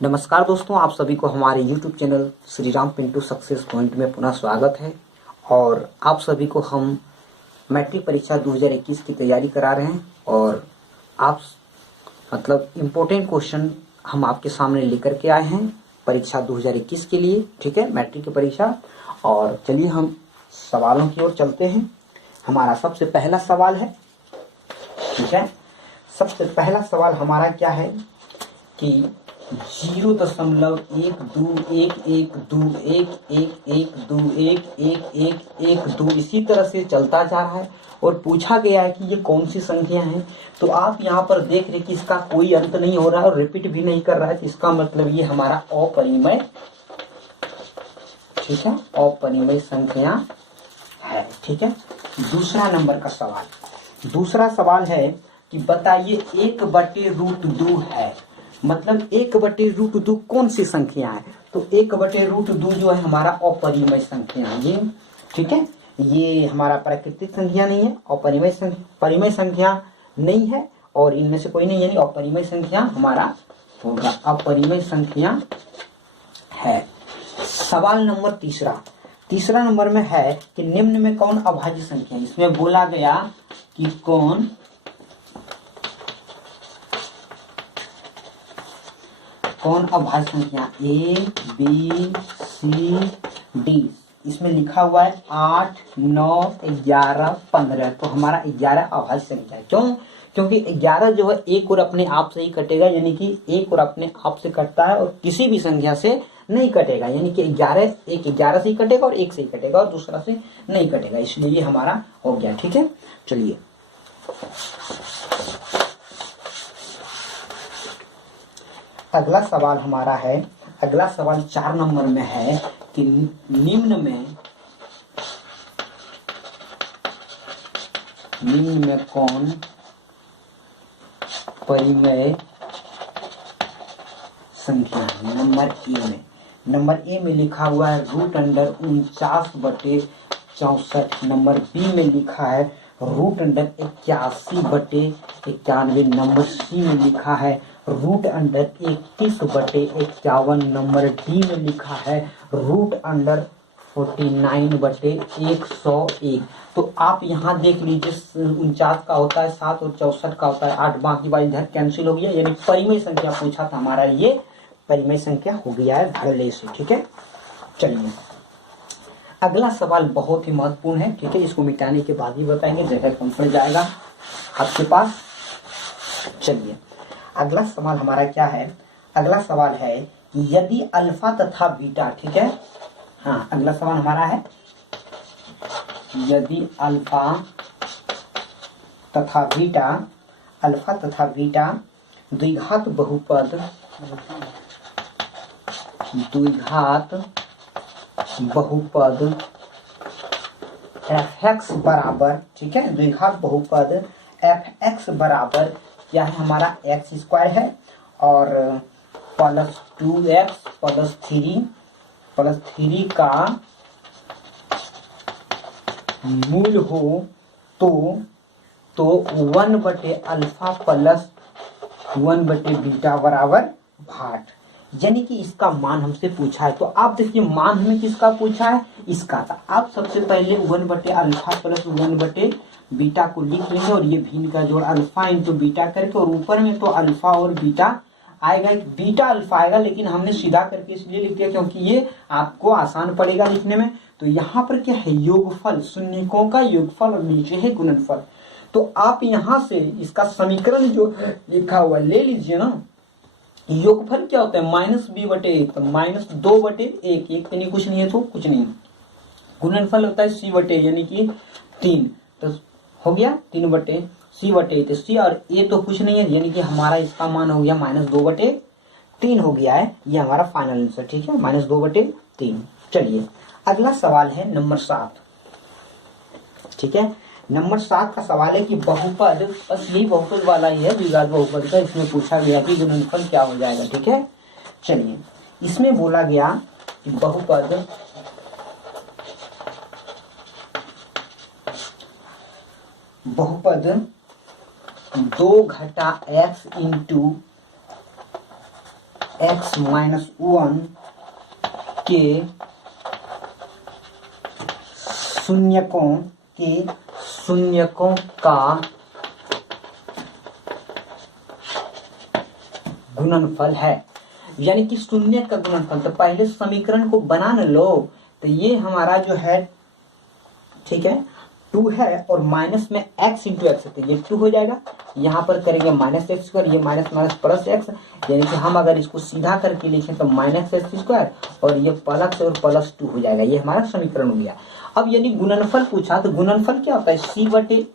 नमस्कार दोस्तों, आप सभी को हमारे YouTube channel Shri Ram Pintu success point में पुनः स्वागत है। और आप सभी को हम मैट्रिक परीक्षा 2021 की तैयारी करा रहे हैं और आप इम्पोर्टेंट क्वेश्चन हम आपके सामने लेकर के आए हैं परीक्षा 2021 के लिए। ठीक है, मैट्रिक की परीक्षा। और चलिए हम सवालों की ओर चलते हैं। हमारा सबसे पहला सवाल है, ठीक है, सबसे पहला सवाल हमारा क्या है कि 0.112111211121 इसी तरह से चलता जा रहा है और पूछा गया है कि ये कौन सी संख्या है। तो आप यहाँ पर देख रहे कि इसका कोई अंत नहीं हो रहा है और रिपीट भी नहीं कर रहा है, तो इसका मतलब ये हमारा अपरिमेय, ठीक है, अपरिमेय संख्या है। ठीक है, दूसरा नंबर का सवाल, दूसरा सवाल है कि बताइए 1/√2 है, मतलब 1/√2 कौन सी संख्या है। तो 1/√2 जो है हमारा अपरिमेय संख्या है ये। ठीक है, ये हमारा प्राकृतिक संख्या नहीं है, अपरिमेय संख्या, परिमेय संख्या नहीं है और इनमें से कोई नहीं, यानी अपरिमेय संख्या हमारा होगा, अपरिमेय संख्या है। सवाल नंबर तीसरा नंबर में है कि निम्न में कौन अभाज्य संख्या है। इसमें बोला गया कि कौन अभाज्य संख्या A, B, C, D। इसमें लिखा हुआ है 8, 9, 11, 15। तो हमारा 11 अभाज्य संख्या है। क्यों? क्योंकि 11 जो है एक और अपने आप से ही कटेगा, यानी कि एक और अपने आप से कटता है और किसी भी संख्या से नहीं कटेगा, यानी कि 11 से ही कटेगा और एक से ही कटेगा और दूसरा से नहीं कटेगा, इसलिए ये हमारा हो गया। ठीक है, चलिए अगला सवाल हमारा है, अगला सवाल 4 नंबर में है कि निम्न में कौन परिमेय संख्या है। नंबर ए में लिखा हुआ है √49/64। नंबर बी में लिखा है √81/91। नंबर सी में लिखा है √31/51। नंबर डी में लिखा है √49/101। तो आप यहाँ देख लीजिए, 49 का होता है 7 और 64 का होता है 8, बाकी बार इधर कैंसिल हो गया, यानी परिमेय संख्या पूछा था हमारा, ये परिमेय संख्या हो गया है धड़ल्ले से। ठीक है, चलिए अगला सवाल बहुत ही महत्वपूर्ण है। ठीक है, इसको मिटाने के बाद ही बताएंगे, जगह कम पड़ जाएगा आपके पास। चलिए अगला सवाल हमारा क्या है, अगला सवाल है कि यदि अल्फा तथा बीटा, ठीक है, हाँ, अगला सवाल हमारा है यदि अल्फा तथा बीटा द्विघात बहुपद fx बराबर, ठीक है, द्विघात बहुपद fx बराबर क्या है हमारा x² है और +2x +3 का मूल हो तो 1/अल्फा प्लस 1/बीटा बराबर भाट, यानी कि इसका मान हमसे पूछा है। तो आप देखिए मान हमें किसका पूछा है, इसका था। आप सबसे पहले 1/अल्फा प्लस 1/बीटा को लिख लेंगे और ये भिन्न का जोड़ अल्फा इंटू बीटा करके, और ऊपर में तो अल्फा और बीटा आएगा, बीटा अल्फा आएगा, लेकिन हमने सीधा करके इसलिए लिख दिया क्योंकि ये आपको आसान पड़ेगा लिखने में। तो यहाँ पर क्या है, योगफल, शून्यकों का योगफल और नीचे है गुणनफल। तो आप यहाँ से इसका समीकरण जो लिखा हुआ ले लीजिए ना। योगफल क्या होता है, -b/1, तो -2/1, यानी कुछ नहीं है तो कुछ नहीं। गुणनफल होता है c/, यानी कि 3, तो हो गया 3/c/, तो c और a तो कुछ नहीं है, यानी कि हमारा इसका मान हो गया -2/3 हो गया है, ये हमारा फाइनल आंसर। ठीक है, -2/3। चलिए अगला सवाल है नंबर 7। ठीक है, नंबर 7 का सवाल है कि बहुपद, असली बहुपद वाला ही है, द्विघात बहुपद का। इसमें पूछा गया कि गुणनफल क्या हो जाएगा। ठीक है, चलिए इसमें बोला गया कि बहुपद 2 घटा x इंटू x माइनस 1 के शून्यकों का गुणनफल है, यानी कि शून्य का गुणनफल। तो पहले समीकरण को बना न लो। तो ये हमारा जो है, ठीक है, 2 है और माइनस में x इंटू एक्स, तो ये 2 हो जाएगा। यहाँ पर करेंगे माइनस एक्स स्क्वायर, ये माइनस माइनस प्लस एक्स, यानी कि हम अगर इसको सीधा करके लिखें तो माइनस एक्स स्क्वायर और ये प्लस और प्लस 2 हो जाएगा। ये हमारा समीकरण हो गया। अब यानी गुणनफल पूछा, तो गुणनफल क्या होता है? c बटे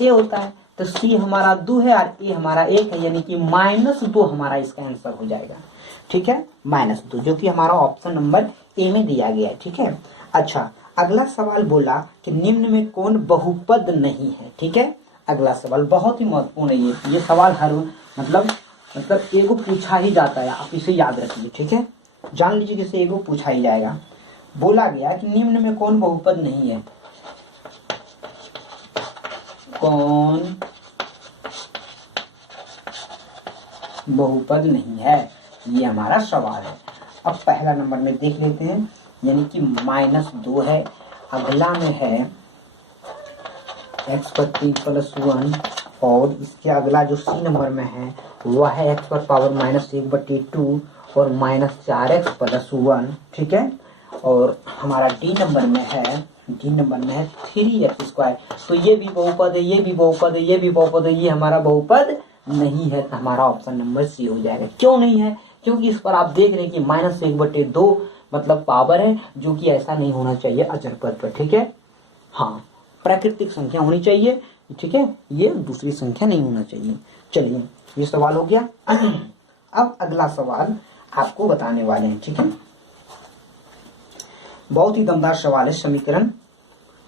a होता है। तो c हमारा 2 है और a हमारा 1 है, यानी कि -2 हमारा इसका आंसर हो जाएगा। ठीक है, -2, जो कि हमारा ऑप्शन नंबर ए में दिया गया है। ठीक है। अच्छा, अगला सवाल बोला कि निम्न में कौन बहुपद नहीं है। ठीक है, अगला सवाल बहुत ही महत्वपूर्ण है। ये सवाल हर मतलब एगो पूछा ही जाता है, आप इसे याद रखिए। ठीक है, जान लीजिए कि इसे एगो पूछा ही जाएगा। बोला गया कि निम्न में कौन बहुपद नहीं है, कौन बहुपद नहीं है, ये हमारा सवाल है। अब पहला नंबर में देख लेते हैं, यानी कि -2 है। अगला में है x पर 3 प्लस 1 और इसके अगला जो सी नंबर में है वह है x पर पावर -1/2 और -4x प्लस 1। ठीक है, और हमारा डी नंबर में है 3x स्क्वायर। तो ये भी बहुपद है, ये भी बहुपद है, ये भी बहुपद है, ये हमारा बहुपद नहीं है। तो हमारा ऑप्शन नंबर सी हो जाएगा। क्यों नहीं है? क्योंकि इस पर आप देख रहे हैं कि -1/2 मतलब पावर है, जो कि ऐसा नहीं होना चाहिए अचर पद पर। ठीक है, हाँ, प्राकृतिक संख्या होनी चाहिए। ठीक है, ये दूसरी संख्या नहीं होना चाहिए। चलिए, ये सवाल हो गया। अब अगला सवाल आपको बताने वाले हैं। ठीक है, बहुत ही दमदार सवाल है, समीकरण।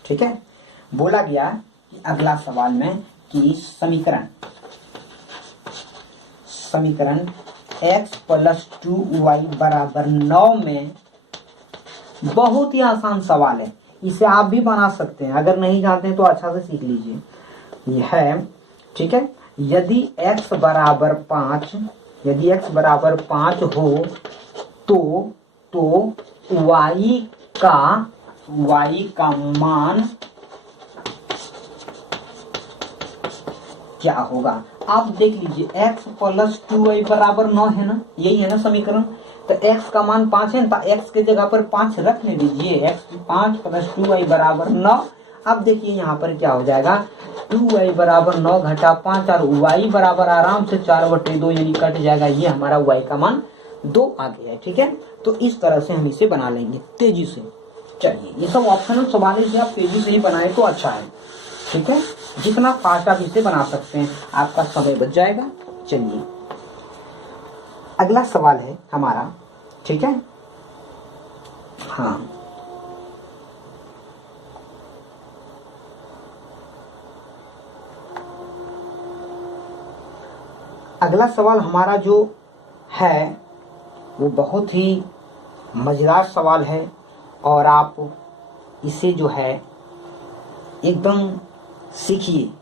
ठीक है, बोला गया कि अगला सवाल में कि समीकरण x प्लस 2y बराबर 9 में, बहुत ही आसान सवाल है, इसे आप भी बना सकते हैं। अगर नहीं जानते हैं तो अच्छा से सीख लीजिए। यह है, ठीक है, यदि x बराबर 5 हो तो y का मान क्या होगा? आप देख लीजिए, x प्लस 2y बराबर 9 है ना, यही है ना समीकरण। तो x का मान 5 है, तो x के जगह पर 5 रखने दीजिए। x 5 प्लस 2y बराबर 9। अब देखिए यहाँ पर क्या हो जाएगा, 2y बराबर 9 घटा 5 और y बराबर आराम से 4/2, यानी कट जाएगा। ये हमारा y का मान 2 आ गया है। ठीक है, तो इस तरह से हम इसे बना लेंगे तेजी से। चलिए, ये सब ऑप्शनल सवाल से आप तेजी से ही बनाए तो अच्छा है। ठीक है, जितना फास्ट आप इसे बना सकते हैं, आपका समय बच जाएगा। चलिए, अगला सवाल है हमारा। ठीक है, हाँ, अगला सवाल हमारा जो है वो बहुत ही मजेदार सवाल है और आप इसे जो है एकदम सीखिए।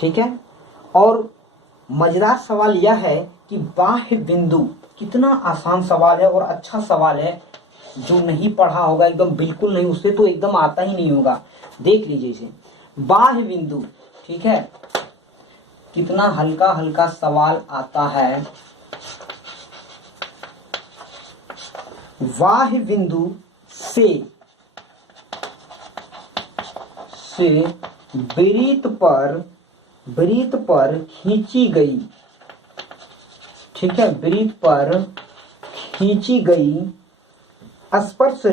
ठीक है, और मजेदार सवाल यह है कि बाह्य बिंदु, कितना आसान सवाल है और अच्छा सवाल है। जो नहीं पढ़ा होगा एकदम बिल्कुल नहीं, उससे तो एकदम आता ही नहीं होगा। देख लीजिए इसे, बाह्य बिंदु। ठीक है, कितना हल्का हल्का सवाल आता है। बाह्य बिंदु से वृत्त पर खींची गई, ठीक है, वृत्त पर खींची गई स्पर्श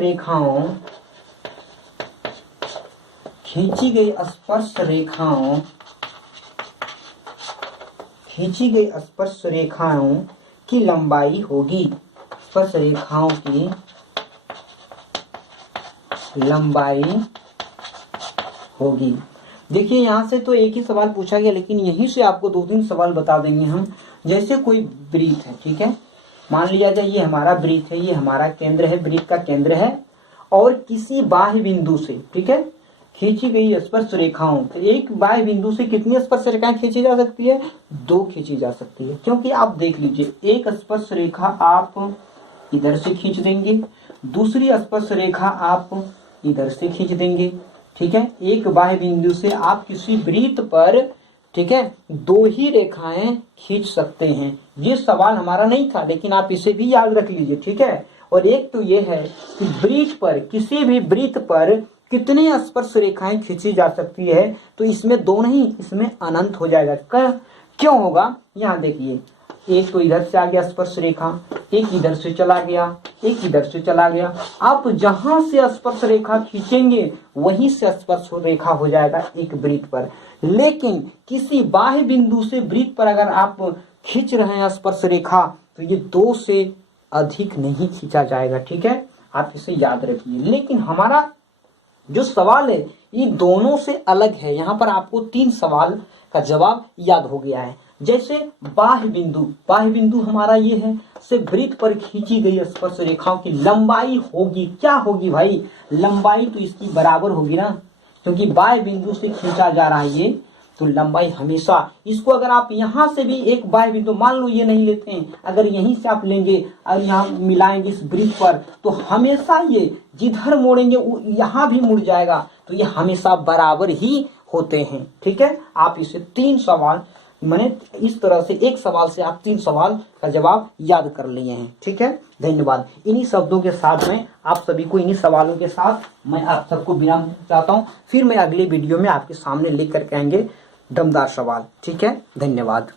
रेखाओं की लंबाई होगी। स्पर्श रेखाओं की लंबाई होगी। देखिए, यहाँ से तो एक ही सवाल पूछा गया, लेकिन यहीं से आपको 2-3 सवाल बता देंगे हम। जैसे कोई वृत्त है, ठीक है, मान लिया जाए ये हमारा वृत्त है, ये हमारा केंद्र है, वृत्त का केंद्र है, और किसी बाह्य बिंदु से, ठीक है, खींची गई स्पर्श रेखाओं, तो एक बाह्य बिंदु से कितनी स्पर्श रेखाएं खींची जा सकती है? 2 खींची जा सकती है। क्योंकि आप देख लीजिए, एक स्पर्श रेखा आप इधर से खींच देंगे, दूसरी स्पर्श रेखा आप इधर से खींच देंगे, ठीक है। एक बाह्य बिंदु से आप किसी वृत्त पर, ठीक है, 2 ही रेखाएं खींच सकते हैं। ये सवाल हमारा नहीं था, लेकिन आप इसे भी याद रख लीजिए, ठीक है। और एक तो ये है कि वृत्त पर, किसी भी वृत्त पर कितने स्पर्श रेखाएं खींची जा सकती है, तो इसमें 2 नहीं, इसमें अनंत हो जाएगा। क्यों होगा? यहाँ देखिए, एक तो इधर से आ गया स्पर्श रेखा, एक इधर से चला गया, एक इधर से चला गया। आप जहां से स्पर्श रेखा खींचेंगे वहीं से स्पर्श रेखा हो जाएगा एक वृत्त पर। लेकिन किसी बाह्य बिंदु से वृत्त पर अगर आप खींच रहे हैं स्पर्श रेखा, तो ये 2 से अधिक नहीं खींचा जाएगा, ठीक है। आप इसे याद रखिए। लेकिन हमारा जो सवाल है ये दोनों से अलग है। यहाँ पर आपको 3 सवाल का जवाब याद हो गया है। जैसे बाह्य बिंदु हमारा ये है, से वृत्त पर खींची गई स्पर्श रेखाओं की लंबाई होगी, क्या होगी भाई? लंबाई तो इसकी बराबर होगी ना, क्योंकि बाह्य बिंदु से खींचा जा रहा है ये, तो लंबाई हमेशा, इसको अगर आप यहाँ से भी एक बाह्य बिंदु, मान लो ये नहीं लेते हैं, अगर यहीं से आप लेंगे और यहाँ मिलाएंगे इस वृत्त पर, तो हमेशा ये जिधर मोड़ेंगे यहाँ भी मुड़ जाएगा, तो ये हमेशा बराबर ही होते हैं, ठीक है। आप इसे 3 सवाल, मैंने इस तरह से एक सवाल से आप 3 सवाल का जवाब याद कर लिए हैं, ठीक है। धन्यवाद। इन्हीं शब्दों के साथ में आप सभी को, इन्हीं सवालों के साथ मैं आप सबको विराम चाहता हूँ। फिर मैं अगले वीडियो में आपके सामने लेकर के आएंगे दमदार सवाल, ठीक है। धन्यवाद।